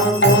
Hare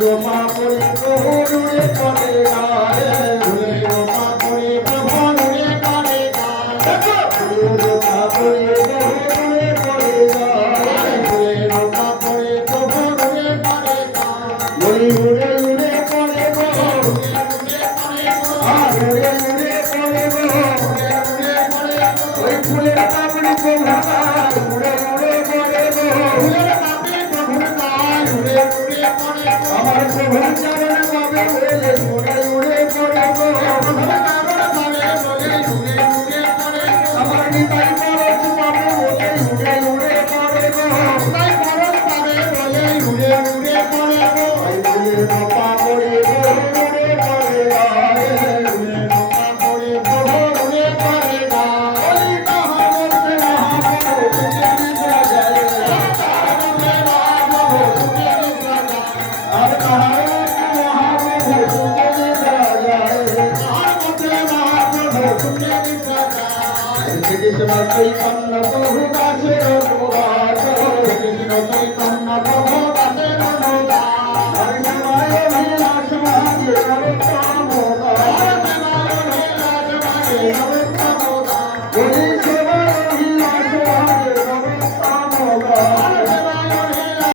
Ruma করি কৃষ্ণ চৈতন্য প্রভু দাসের কৃষ্ণ চৈতন্য প্রভু